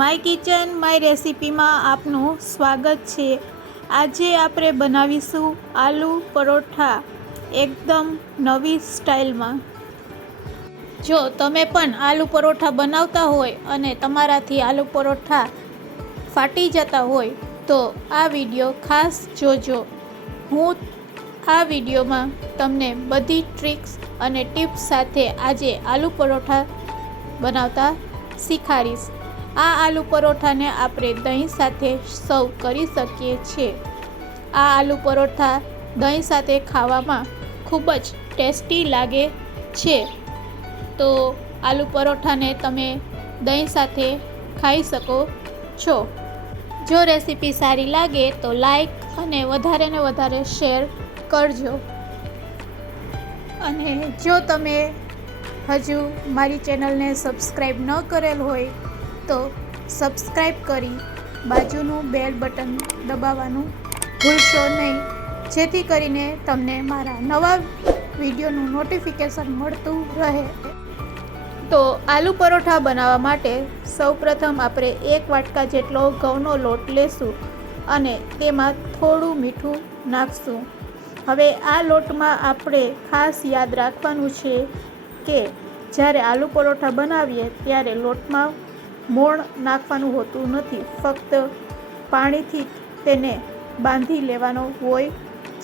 My kitchen, my રેસિપીમાં આપનું સ્વાગત છે. આજે આપણે બનાવીશું આલુ પરોઠા, એકદમ નવી સ્ટાઇલમાં. જો તમે પણ આલુ પરોઠા બનાવતા હોય અને તમારાથી આલુ પરોઠા ફાટી જતા હોય, તો આ વીડિયો ખાસ જોજો. હું આ વિડીયોમાં તમને બધી ટ્રિક્સ અને ટિપ્સ સાથે આજે આલુ પરોઠા બનાવતા શીખાડીશ. આ આલુ પરોઠાને આપણે દહીં સાથે સર્વ કરી શકીએ છીએ. આ આલુ પરોઠા દહીં સાથે ખાવામાં ખૂબ જ ટેસ્ટી લાગે છે. તો આલુ પરોઠાને તમે દહીં સાથે ખાઈ શકો છો. જો રેસીપી સારી લાગે તો લાઈક અને વધારે ને વધારે શેર કરજો. અને જો તમે હજુ મારી ચેનલને સબસ્ક્રાઈબ ન કરેલ હોય તો સબસ્ક્રાઈબ કરી બાજુનું બેલ બટન દબાવવાનું ભૂલશો નહીં. જેથી કરીને તમને મારા નવા વિડીયોનું નોટિફિકેશન મળતું રહે. તો આલુ પરોઠા બનાવવા માટે સૌપ્રથમ આપણે એક વાટકા જેટલો ઘઉંનો લોટ લેશું અને તેમાં થોડું મીઠું નાખશું. હવે આ લોટમાં આપણે ખાસ યાદ રાખવાનું છે કે જ્યારે આલુ પરોઠા બનાવીએ ત્યારે લોટમાં મોણ નાખવાનું હોતું નથી. ફક્ત પાણીથી તેને બાંધી લેવાનો હોય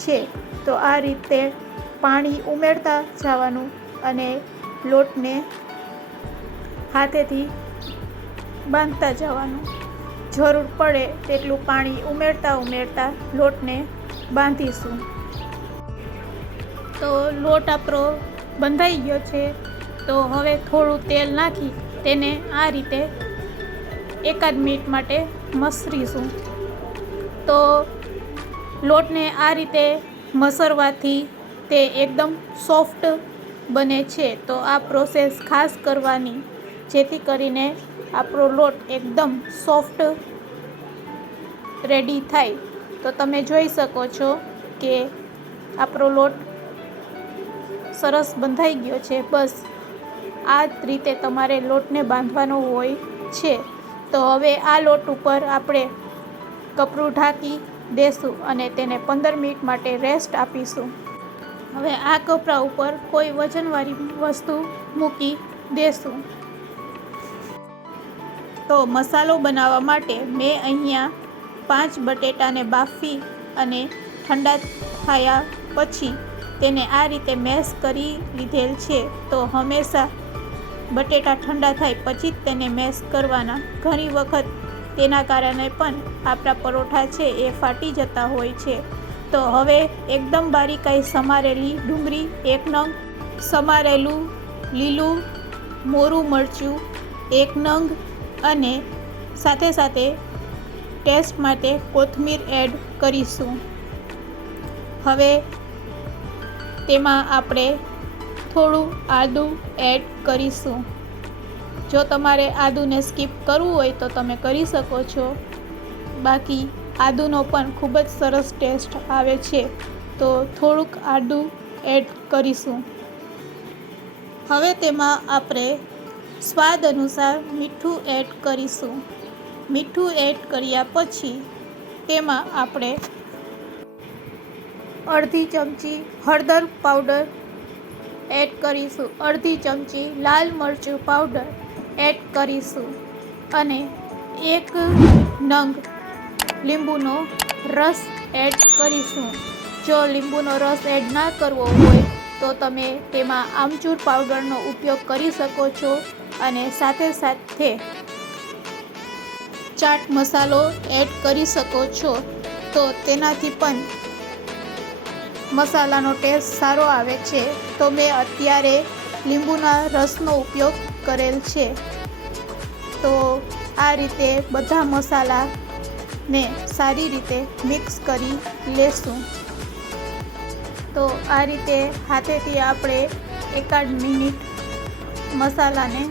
છે, તો આ રીતે પાણી ઉમેરતા જવાનું અને લોટને હાથેથી બાંધતા જવાનું. જરૂર પડે તેટલું પાણી ઉમેરતા ઉમેરતા લોટને બાંધીશું. તો લોટ આપણો બંધાઈ ગયો છે, તો હવે થોડું તેલ નાખી તેને આ રીતે એકાદ મિનિટ માટે મસરીશું તો લોટને આ રીતે મસરવાથી તે એકદમ સોફ્ટ બને છે. તો આ પ્રોસેસ ખાસ કરવાની, જેથી કરીને આપણો લોટ એકદમ સોફ્ટ રેડી થાય. તો તમે જોઈ શકો છો કે આપણો લોટ સરસ બંધાઈ ગયો છે. બસ આ રીતે તમારે લોટને બાંધવાનો હોય છે. તો હવે આ લોટ ઉપર આપણે કપડું ઢાંકી દેશું અને તેને પંદર મિનિટ માટે રેસ્ટ આપીશું. હવે આ કપડા ઉપર કોઈ વજનવાળી વસ્તુ મૂકી દેશું. તો મસાલો બનાવવા માટે મેં અહીંયા પાંચ બટેટાને બાફી અને ઠંડા થયા પછી તેને આ રીતે મેશ કરી લીધેલ છે. તો હંમેશા બટેટા ઠંડા થાય પછી જ તેને મેશ કરવાના. ઘણી વખત તેના કારણે પણ આપણા પરોઠા છે એ ફાટી જતા હોય છે. તો હવે એકદમ બારીકાઈ સમારેલી ડુંગળી, એક નંગ સમારેલું લીલું મોરું મરચું, એક નંગ અને સાથે સાથે ટેસ્ટ માટે કોથમીર એડ કરીશું. હવે તેમાં આપણે થોડું આદું એડ કરીશું. જો તમારે આદુને સ્કીપ કરવું હોય તો તમે કરી શકો છો. બાકી આદુનો પણ ખૂબ જ સરસ ટેસ્ટ આવે છે. તો થોડુંક આદું એડ કરીશું. હવે તેમાં આપણે સ્વાદ અનુસાર મીઠું એડ કરીશું. મીઠું એડ કર્યા પછી તેમાં આપણે અડધી ચમચી હળદર પાવડર એડ કરીશું. અડધી ચમચી લાલ મરચું પાવડર એડ કરીશું. અને એક નંગ લીંબુનો રસ એડ કરીશું. જો લીંબુનો રસ એડ ના કરવો હોય, તો તમે તેમાં આમચૂર પાવડરનો ઉપયોગ કરી શકો છો અને સાથે સાથે ચાટ મસાલો એડ કરી શકો છો. તો તેનાથી પણ મસાલાનો ટેસ્ટ સારો આવે છે, તો મેં અત્યારે લીંબુના રસનો ઉપયોગ કરેલ છે. તો આ રીતે બધા મસાલાને સારી રીતે મિક્સ કરી લેશું. તો આ રીતે હાથેથી આપણે એકાદ મિનિટ મસાલાને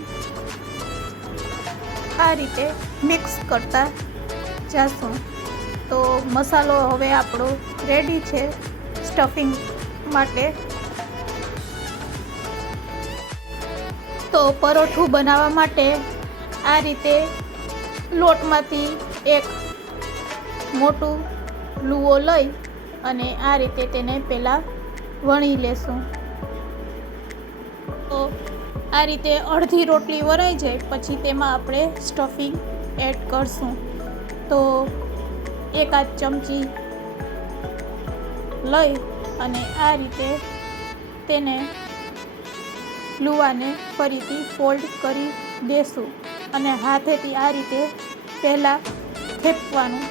આ રીતે મિક્સ કરતા જશું. તો મસાલો હવે આપણો રેડી છે. સ્ટફિંગ માટે. તો પરોઠું બનાવવા માટે આ રીતે લોટમાંથી એક મોટું લુઓ લઈ અને આ રીતે તેને પહેલાં વણી લેશું. તો આ રીતે અડધી રોટલી વરાઈ જાય, પછી તેમાં આપણે સ્ટફિંગ એડ કરશું. તો એકાદ ચમચી લઈ અને આ રીતે તેને લુવાને ફરીથી ફોલ્ડ કરી દેશું અને હાથેથી આ રીતે પહેલાં થેપવાનું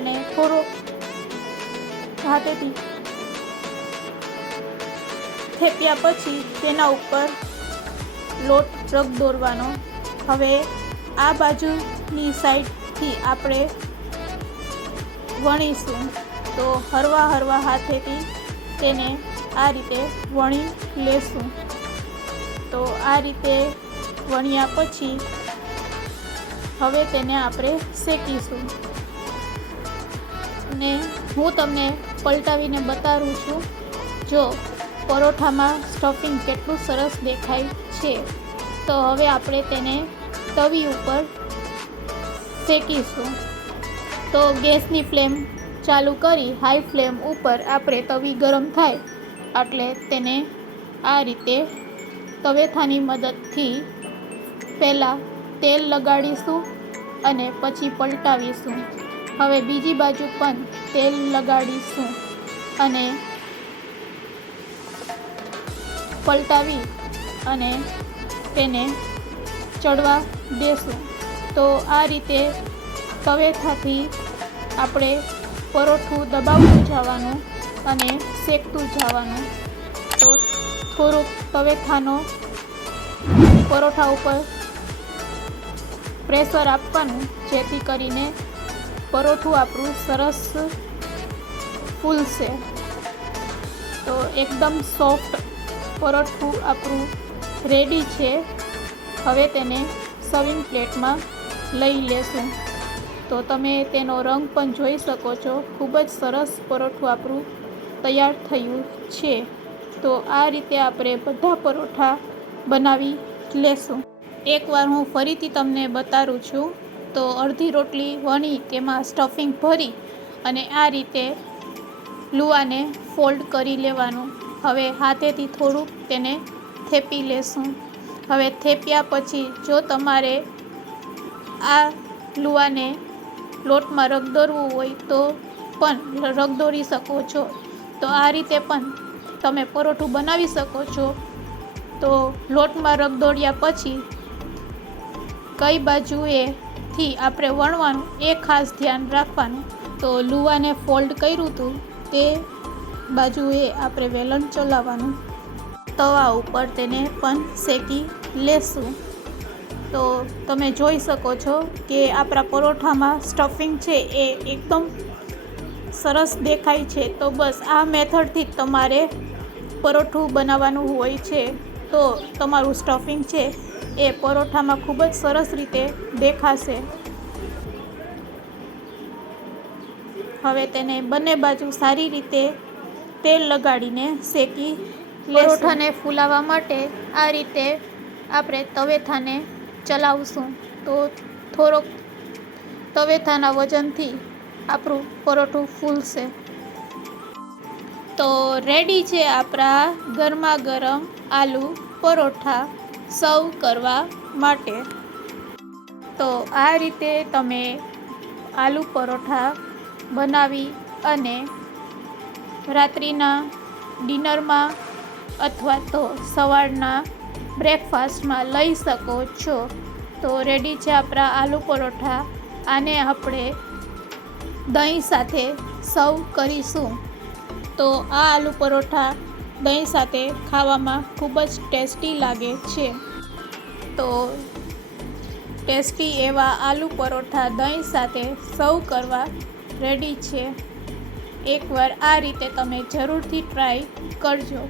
અને થોડો હાથેથી થેપ્યા પછી તેના ઉપર લોટ રગ દોરવાનો. હવે આ બાજુની સાઈડથી આપણે વણીશું. તો હરવા હરવા હાથેથી તેને આ રીતે વણી લેશું. તો આ રીતે વણ્યા પછી હવે તેને આપણે શેકીશું. અને હું તમને પલટાવીને બતાવું છું, જો પરોઠામાં સ્ટફિંગ કેટલું સરસ દેખાય છે, તો હવે આપણે તેને તવી ઉપર શેકીશું. તો ગેસની ફ્લેમ ચાલુ કરી હાઈ ફ્લેમ ઉપર આપણે તવી ગરમ થાય એટલે તેને આ રીતે તવેથાની મદદથી પહેલાં તેલ લગાડીશું અને પછી પલટાવીશું. હવે બીજી બાજુ પણ તેલ લગાડીશું અને પલટાવી અને તેને ચડવા દેશું. તો આ રીતે તવેથાથી આપણે પરોઠું દબાવતું જવાનું અને શેકતું જવાનું. તો થોડુંક તવેથાનો પરોઠા ઉપર પ્રેશર આપવાનું, જેથી કરીને પરોઠું આપણું સરસ ફૂલશે. તો એકદમ સોફ્ટ પરોઠું આપણું રેડી છે. હવે તેને સર્વિંગ પ્લેટમાં લઈ લેશું. તો તમે તેનો રંગ પણ જોઈ શકો છો. ખૂબ જ સરસ પરોઠું આપણું તૈયાર થયું છે. તો આ રીતે આપણે બધા પરોઠા બનાવી લેશું. એકવાર હું ફરીથી તમને બતાવું છું. તો અડધી રોટલી વણી તેમાં સ્ટફિંગ ભરી અને આ રીતે લુવાને ફોલ્ડ કરી લેવાનું. હવે હાથેથી થોડુંક તેને થેપી લેશું. હવે થેપ્યા પછી જો તમારે આ લુઆને લોટમાં રગદોરવું હોય તો પણ રગદોરી શકો છો. તો આ રીતે પણ તમે પરોઠું બનાવી શકો છો. તો લોટમાં રગદોડ્યા પછી કઈ બાજુએથી આપણે વણવાનું એ ખાસ ધ્યાન રાખવાનું. તો લુવાને ફોલ્ડ કર્યું હતું તે બાજુએ આપણે વેલણ ચલાવવાનું. તવા ઉપર તેને પણ શેકી લેશું. તો તમે જોઈ શકો છો કે આપણા પરોઠામાં સ્ટફિંગ છે એ એકદમ સરસ દેખાય છે. તો બસ આ મેથડથી જ તમારે પરોઠું બનાવવાનું હોય છે. તો તમારું સ્ટફિંગ છે એ પરોઠામાં ખૂબ જ સરસ રીતે દેખાશે. હવે તેને બંને બાજુ સારી રીતે તેલ લગાડીને શેકી પરોઠાને ફૂલાવા માટે આ રીતે આપણે તવેથાને ચલાવશું. તો થોડોક તવેથાના વજનથી આપણું પરોઠું ફૂલશે. તો રેડી છે આપણા ગરમા ગરમ આલુ પરોઠા સર્વ કરવા માટે. તો આ રીતે તમે આલુ પરોઠા બનાવી અને રાત્રિના ડિનરમાં અથવા તો સવારના બ્રેકફાસ્ટમાં લઈ શકો છો. તો રેડી છે આપણા આલુ પરોઠા. આને આપણે દહીં સાથે સર્વ કરીશું. તો આ આલુ પરોઠા દહીં સાથે ખાવામાં ખૂબ જ ટેસ્ટી લાગે છે. તો ટેસ્ટી એવા આલુ પરોઠા દહીં સાથે સર્વ કરવા રેડી છે. એકવાર આ રીતે તમે જરૂરથી ટ્રાય કરજો.